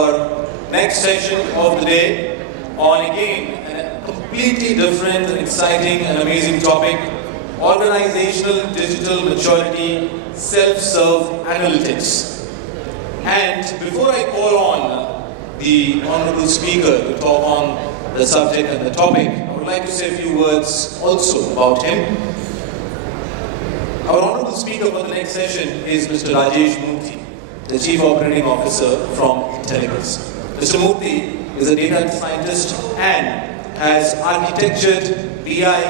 Our next session of the day on again a completely different and exciting and amazing topic: organizational digital maturity, self-serve analytics. And before I call on the honorable speaker to talk on the subject and the topic, I would like to say a few words also about him. Our honorable speaker for the next session is Mr. Rajesh Murthy, the Chief Operating Officer from Intellicus. Mr. Murthy is a data scientist and has architectured BI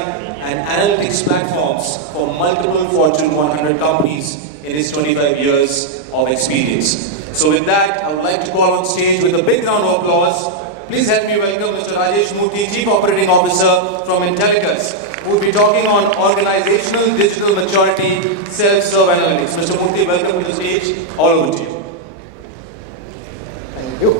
and analytics platforms for multiple Fortune 100 companies in his 25 years of experience. So with that, I would like to call on stage with a big round of applause. Please help me welcome Mr. Rajesh Murthy, Chief Operating Officer from Intellicus, who will be talking on organizational digital maturity, self-serve analytics. Mr. Murthy, welcome to the stage. All over to you. Thank you.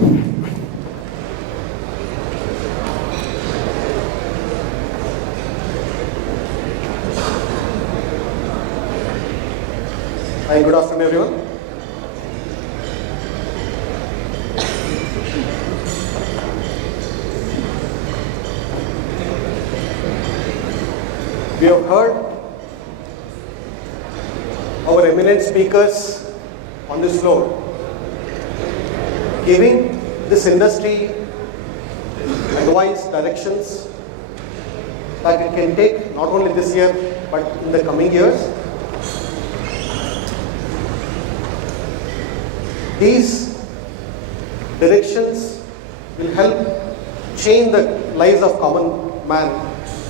Hi, good afternoon, everyone. We have heard our eminent speakers on this floor giving this industry advice, directions that it can take not only this year but in the coming years. These directions will help change the lives of common man,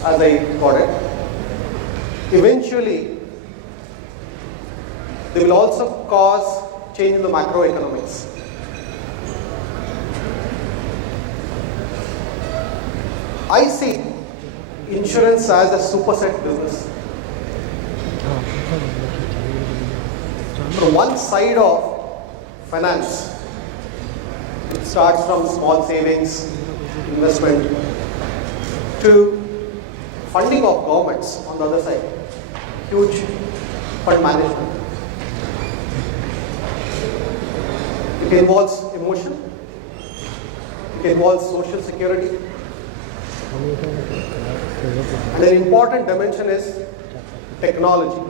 as I call it. Eventually, they will also cause change in the macroeconomics. I see insurance as a superset business. From one side of finance, it starts from small savings, investment, to funding of governments on the other side, huge fund management. It involves emotion, it involves social security, and an important dimension is technology.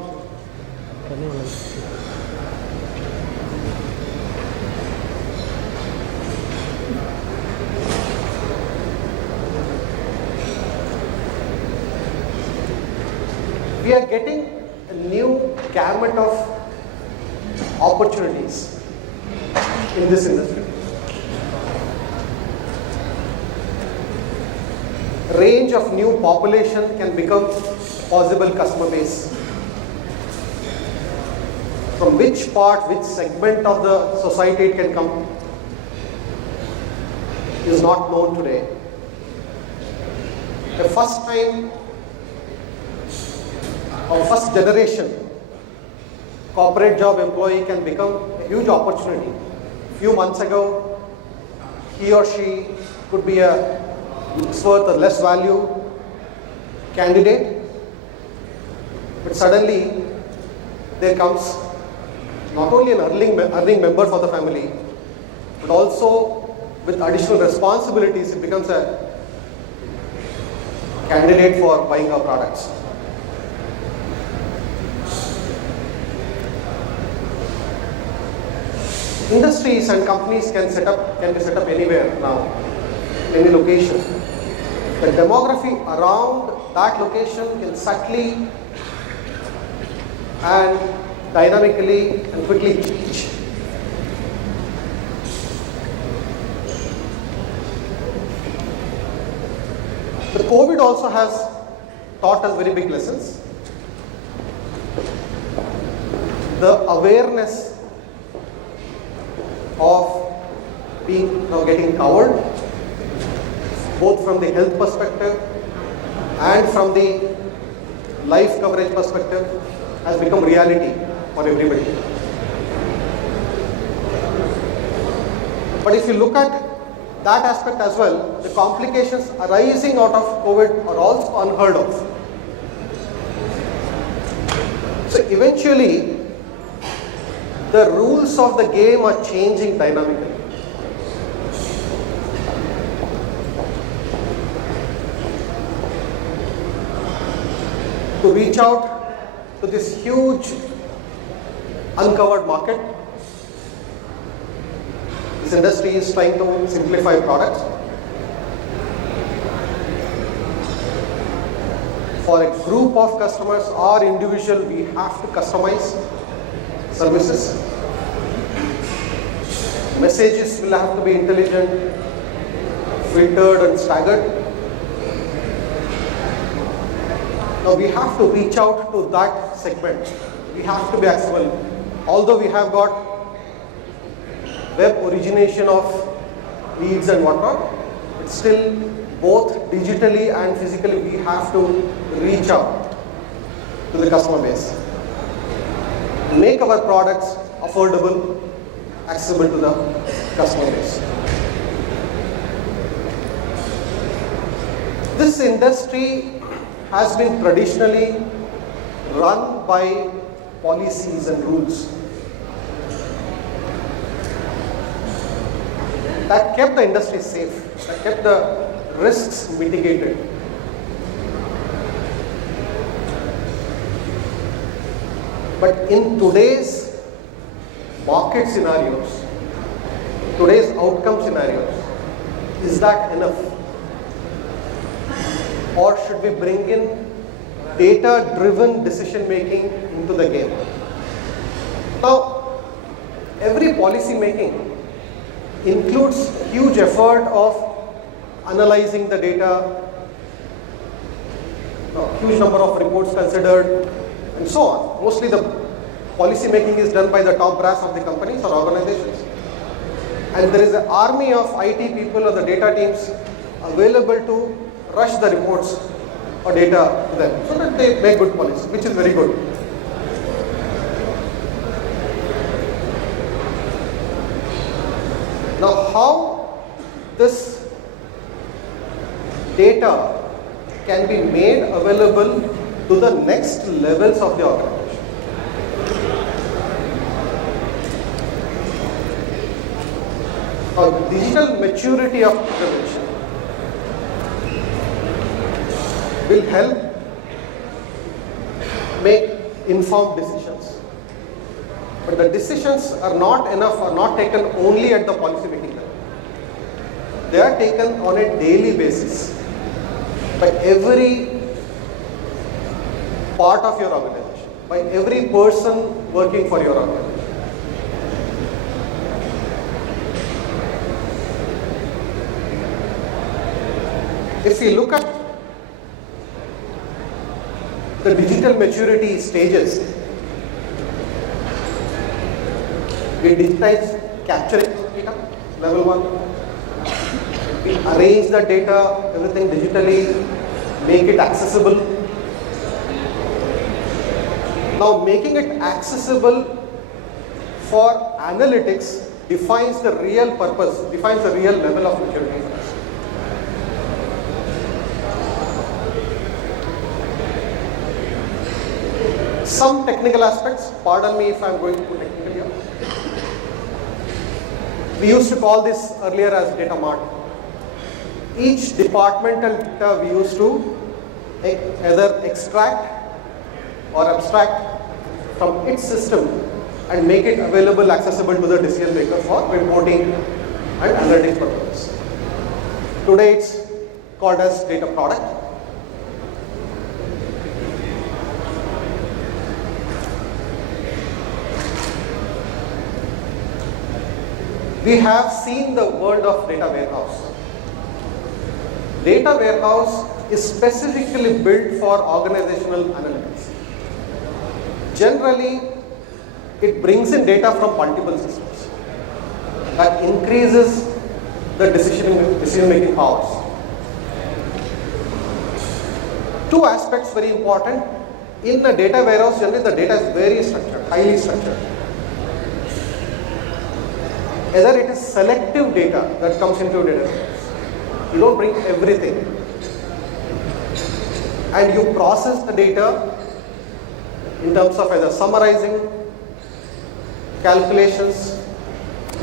We are getting a new gamut of opportunities in this industry. A range of new population can become possible customer base. From which part, which segment of the society it can come is not known today. The first time or first generation corporate job employee can become a huge opportunity. A few months ago, he or she could be a worth or less value candidate, but suddenly there comes not only an earning member for the family, but also with additional responsibilities, it becomes a candidate for buying our products. Industries and companies can be set up anywhere now, in any location. The demography around that location can subtly and dynamically and quickly change. The COVID also has taught us very big lessons. The awareness of getting covered, both from the health perspective and from the life coverage perspective, has become reality for everybody. But if you look at that aspect as well, the complications arising out of COVID are also unheard of. So eventually, the rules of the game are changing dynamically. to reach out to this huge uncovered market. This industry is trying to simplify products. For a group of customers or individual, we have to customize services. Messages will have to be intelligent, filtered and staggered. Now we have to reach out to that segment. We have to be accessible. Although we have got web origination of leads and whatnot, it's still both digitally and physically we have to reach out to the customer base. Make our products affordable, accessible to the customer base. This industry has been traditionally run by policies and rules that kept the industry safe, that kept the risks mitigated. But in today's market scenarios, today's outcome scenarios, is that enough? Or should we bring in data-driven decision making into the game? Now, every policy making includes huge effort of analyzing the data, huge number of reports considered, and so on. Mostly the policy making is done by the top brass of the companies or organizations. And there is an army of IT people or the data teams available to rush the reports or data to them so that they make good policy, which is very good. Now, how this data can be made available to the next levels of the organization? Now, digital maturity of information will help make informed decisions. But the decisions are not enough, are not taken only at the policy making level. They are taken on a daily basis by every part of your organization, by every person working for your organization. If we look at the digital maturity stages, we digitize capturing data, level 1. We arrange the data, everything digitally, make it accessible. Now, making it accessible for analytics defines the real purpose, defines the real level of maturity for us. Some technical aspects, pardon me if I am going too technical here. We used to call this earlier as data mart. Each departmental data we used to either extract or abstract from its system and make it available, accessible to the decision maker for reporting and analytics purposes. Today it's called as data product. We have seen the world of data warehouse. Data warehouse is specifically built for organizational analytics. Generally, it brings in data from multiple systems. That increases the decision-making powers. Two aspects very important. In a data warehouse, generally the data is very structured, highly structured. Either it is selective data that comes into data warehouse. You don't bring everything. And you process the data in terms of either summarizing, calculations,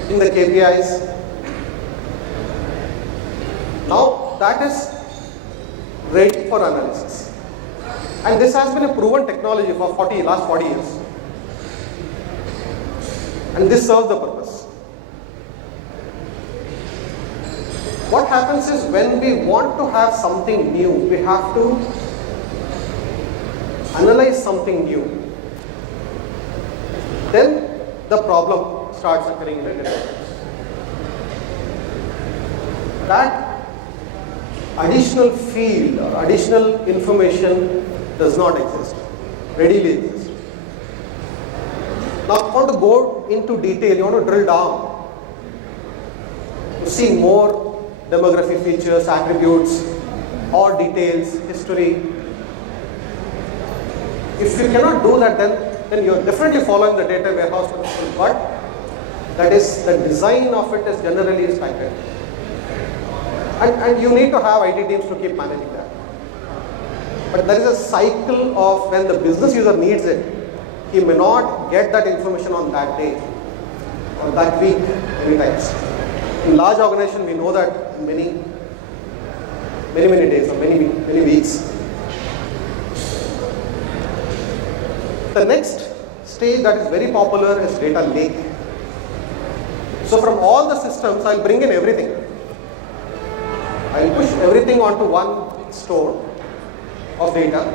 in the KPIs. Now that is ready for analysis. And this has been a proven technology for last 40 years. And this serves the purpose. What happens is when we want to have something new, we have to analyze something new. Then the problem starts occurring in the database. That additional field or additional information does not exist, readily exist. Now, if you want to go into detail, you want to drill down, to see more demographic features, attributes, or details, history. If you cannot do that, then you're definitely following the data warehouse principle, but that is, the design of it is generally stagnant. And you need to have IT teams to keep managing that. But there is a cycle of when the business user needs it, he may not get that information on that day or that week many times. In large organization, we know that many days or many weeks. The next stage that is very popular is data lake. So from all the systems, I'll bring in everything. I'll push everything onto one store of data.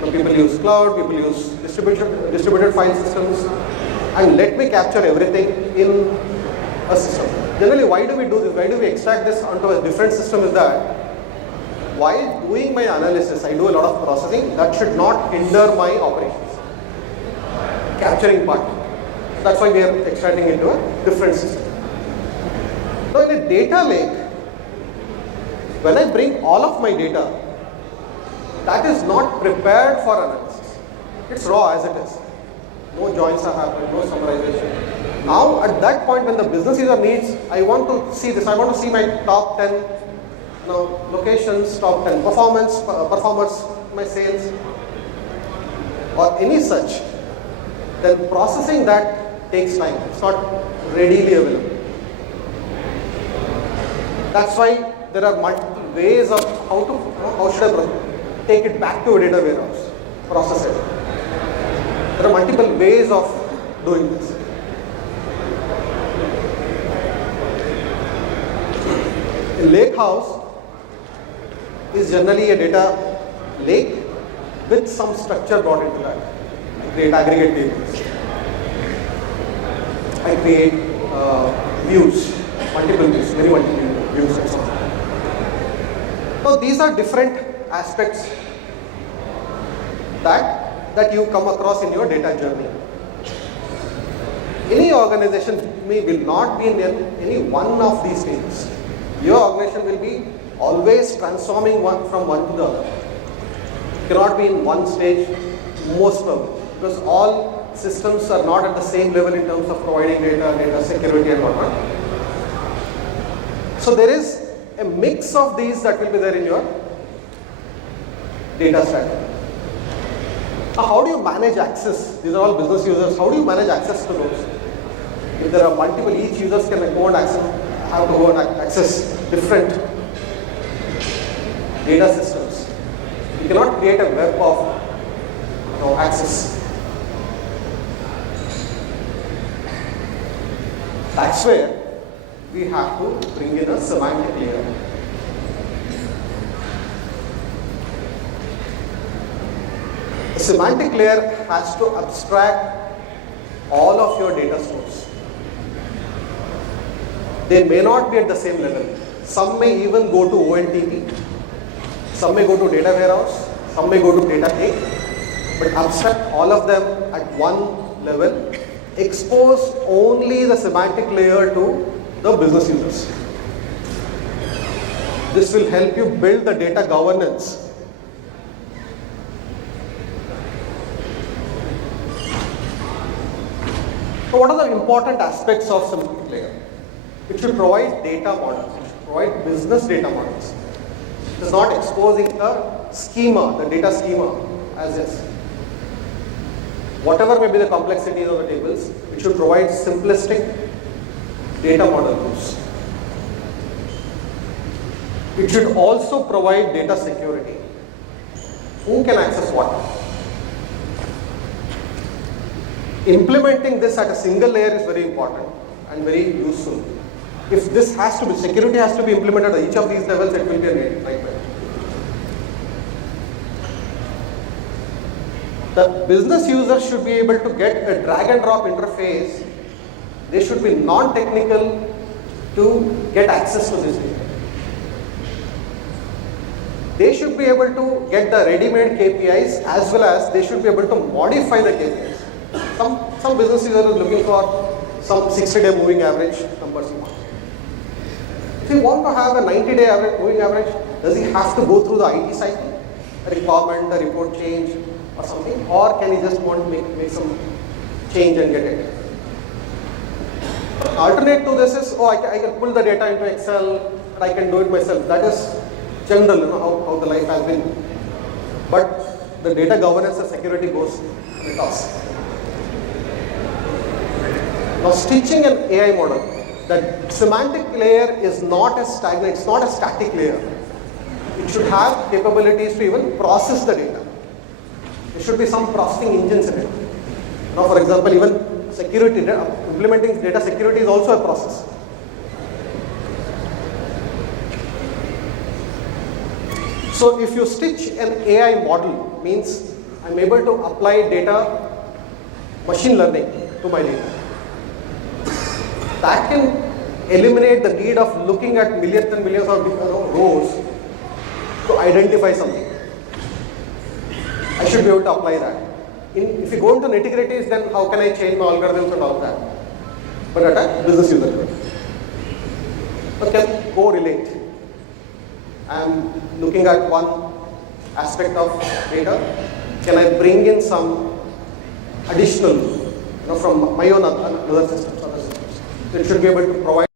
So people use cloud, people use distributed file systems, and let me capture everything in a system. Generally, why do we do this? Why do we extract this onto a different system is that while doing my analysis, I do a lot of processing, that should not hinder my operations. Capturing part. That's why we are extracting into a different system. Now in a data lake, when I bring all of my data, that is not prepared for analysis. It's raw as it is. No joins are happening, no summarization. Now at that point when the business user needs, I want to see this, I want to see my top 10 locations, top 10 performers, my sales, or any such, then processing that takes time. It's not readily available. That's why there are multiple ways of how should I take it back to a data warehouse, process it. There are multiple ways of doing this. A lake house is generally a data lake with some structure brought into that. I create aggregate tables. I create views, multiple views, very multiple views and so on. So these are different aspects that you come across in your data journey. Any organization will not be in any one of these stages. Your organization will be always transforming from one to the other. It cannot be in one stage most probably, because all systems are not at the same level in terms of providing data security and whatnot. So there is a mix of these that will be there in your data strategy. Now, how do you manage access? These are all business users. How do you manage access to those? If there are multiple, each users can go and have to go and access different data systems. You cannot create a web of access. That's where we have to bring in a semantic layer. The semantic layer has to abstract all of your data stores. They may not be at the same level. Some may even go to OLTP, some may go to data warehouse, some may go to data lake, but abstract all of them at one level, expose only the semantic layer to the business users. This will help you build the data governance. So what are the important aspects of semantic layer? It should provide data models, it should provide business data models. It is not exposing the schema, the data schema as is. Whatever may be the complexities of the tables, it should provide simplistic data model views. It should also provide data security. Who can access what? Implementing this at a single layer is very important and very useful. If this has to be, security has to be implemented at each of these levels, it will be a nightmare. The business user should be able to get a drag and drop interface. They should be non-technical to get access to this data. They should be able to get the ready-made KPIs as well as they should be able to modify the KPIs. Some business user is looking for some 60-day moving average numbers he wants. If you want to have a 90-day average moving average, does he have to go through the IT cycle, a requirement, a report change or something, or can he just want to make some change and get it? Alternate to this is, I can pull the data into Excel and I can do it myself. That is general, how the life has been. But the data governance and security goes in a toss. Now stitching an AI model, the semantic layer is not a stagnant, it's not a static layer. It should have capabilities to even process the data. There should be some processing engines in it. Now for example, even security, implementing data security is also a process. So if you stitch an AI model, means I'm able to apply data, machine learning to my data. That can eliminate the need of looking at millions and millions of rows to identify something. I should be able to apply that. If you go into nitty-gritties, then how can I change my algorithms and all that? But at a business user level. But can correlate. I'm looking at one aspect of data. Can I bring in some additional from my own other systems? So it should be able to provide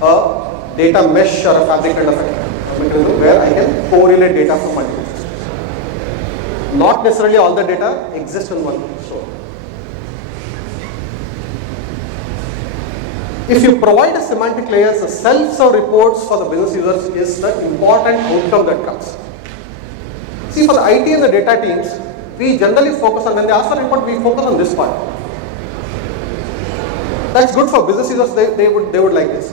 a data mesh or a fabric kind of a mechanism where I can correlate data from multiple systems. Not necessarily all the data exists in one store. If you provide a semantic layer, the self-serve reports for the business users is the important outcome that comes. See, for the IT and the data teams, we generally focus on, when they ask for report, we focus on this part. That's good for business users, they would like this.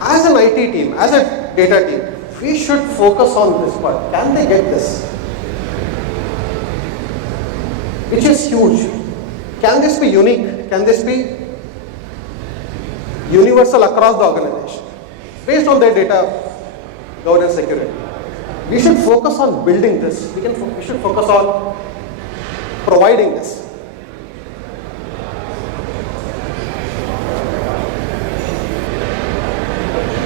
As an IT team, as a data team, we should focus on this part. Can they get this? Which is huge. Can this be unique? Can this be universal across the organization? Based on their data governance security. We should focus on building this. We should focus on providing this.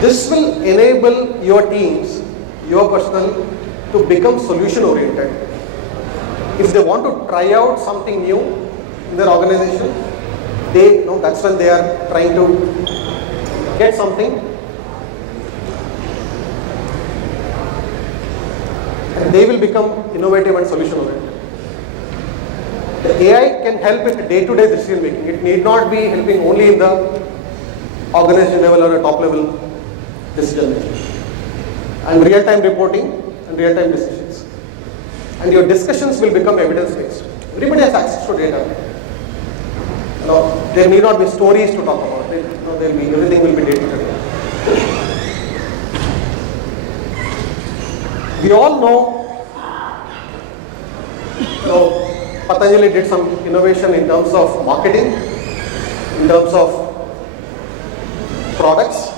This will enable your teams, your personnel to become solution oriented. If they want to try out something new in their organization, they know that's when they are trying to get something. And they will become innovative and solution oriented. The AI can help with day-to-day decision making. It need not be helping only in the organization level or a top level decision making. And real-time reporting and real-time decisions. And your discussions will become evidence-based. Everybody has access to data. There need not be stories to talk about. Everything will be data. We all know, Patanjali did some innovation in terms of marketing, in terms of products,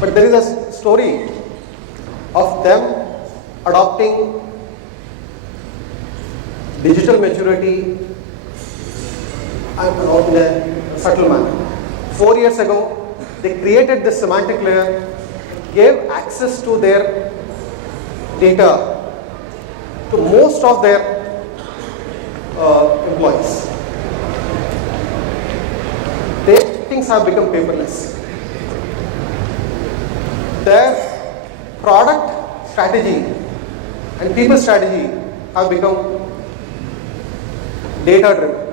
but there is a story of them adopting digital maturity in a subtle manner. 4 years ago, they created this semantic layer, gave access to their data to most of their employees. Things have become paperless. Their product strategy and people strategy have become data driven.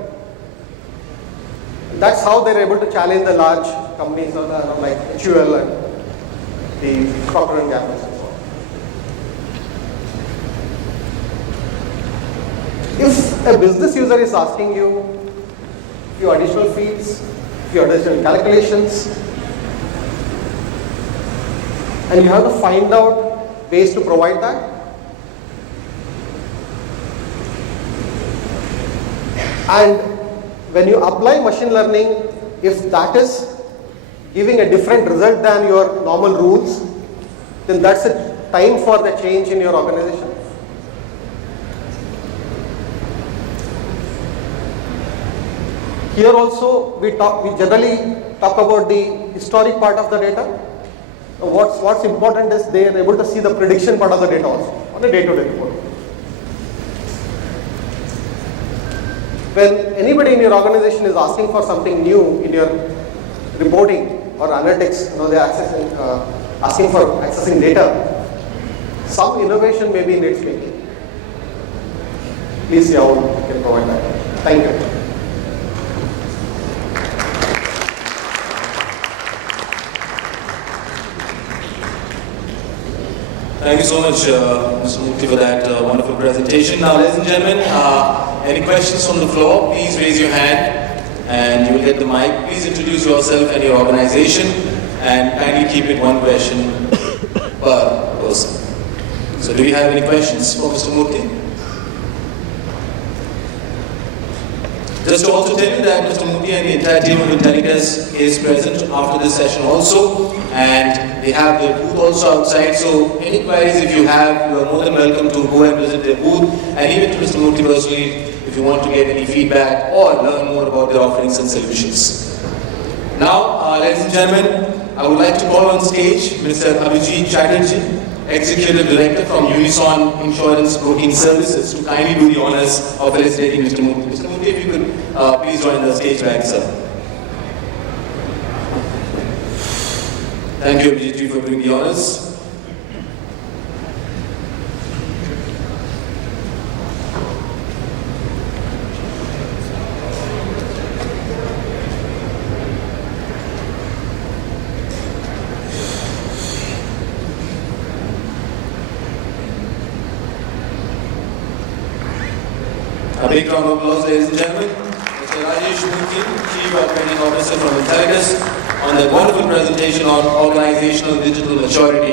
That's how they're able to challenge the large companies like HUL and the Procter & Gamble and so on. a business user is asking you few additional fields, few additional calculations, and you have to find out ways to provide that. And when you apply machine learning, if that is giving a different result than your normal rules, then that's a time for the change in your organization. Here also we generally talk about the historic part of the data. What's important is they are able to see the prediction part of the data also on a day-to-day report. When anybody in your organization is asking for something new in your reporting or analytics, they are asking for accessing data, some innovation may be in its making. Please see how you can provide that. Thank you. Thank you so much, Mr. Murthy, for that wonderful presentation. Now, ladies and gentlemen, any questions from the floor, please raise your hand and you will get the mic. Please introduce yourself and your organization and kindly keep it one question per person. So, do you have any questions for Mr. Murthy? Just to also tell you that Mr. Murthy and the entire team of Intellicus is present after this session also, and they have their booth also outside. So any queries if you have, you are more than welcome to go and visit their booth, and even to Mr. Murthy personally if you want to get any feedback or learn more about their offerings and solutions. Now, ladies and gentlemen, I would like to call on stage Mr. Abhijit Chatterjee, Executive Director from Unison Insurance Broking Services, to kindly do the honors of felicitating Mr. Murthy. Mr. Murthy, if you could please join the stage back, sir. Thank you, Abhijit, for doing the honors. A big round of applause, ladies and gentlemen. Mr. Rajesh Murthy, Chief Operating Officer from Intellicus, on that wonderful presentation on organizational digital maturity.